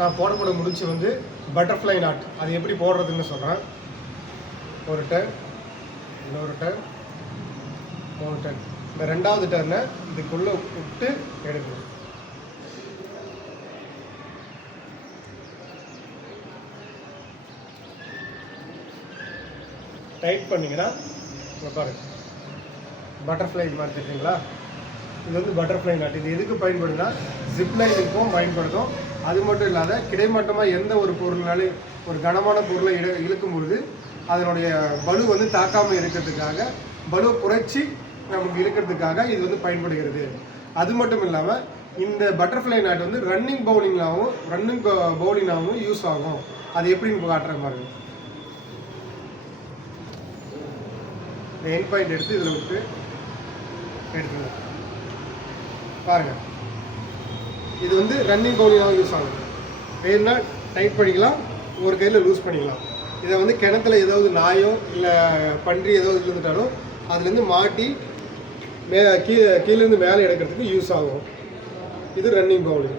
நான் போட முடிச்சு வந்து பட்டர்ஃப்ளை நாட் அது எப்படி போடுறதுன்னு சொல்கிறேன். ஒரு டர்ன், இன்னொரு டர்ன், 3 டர்ன். இந்த 2வது டர்னை இதுக்குள்ளே விட்டு எடுக்கணும். டைட் பண்ணிங்கன்னா இங்கே பாருங்கள் பட்டர்ஃப்ளை மாதிரி தெரியுங்களா. இது வந்து பட்டர்ஃப்ளை நாட். இது எதுக்கு பயன்படுதுன்னா ஜிப்லைனுக்கும் பயன்படுத்தும். அது மட்டும் இல்லாத கிடைமட்டமாக எந்த ஒரு பொருள்னாலும் ஒரு கனமான பொருளை இழுக்கும் பொழுது அதனுடைய பலு வந்து தாக்காமல் இருக்கிறதுக்காக, பலுவை குறைச்சி நமக்கு இழுக்கிறதுக்காக இது வந்து பயன்படுகிறது. அது மட்டும் இல்லாமல் இந்த பட்டர்ஃப்ளை நாட் வந்து ரன்னிங் பவுலிங்காகவும் யூஸ் ஆகும். அது எப்படின்னு காட்டுற மாதிரி இந்த எண்ட் பாயிண்ட் எடுத்து இதில் விட்டு எடுத்துக்கணும். பாருங்கள், இது வந்து ரன்னிங் பவுலிங்காகவும் யூஸ் ஆகும். வேணும்னா டைட் பண்ணிக்கலாம், ஒரு கையில் லூஸ் பண்ணிக்கலாம். இதை வந்து கிணத்துல ஏதாவது நாயோ இல்லை பன்றி ஏதாவது இருந்துட்டாலும் அதுலேருந்து மாட்டி கீழேருந்து மேலே எடுக்கிறதுக்கு யூஸ் ஆகும். இது ரன்னிங் பவுலிங்.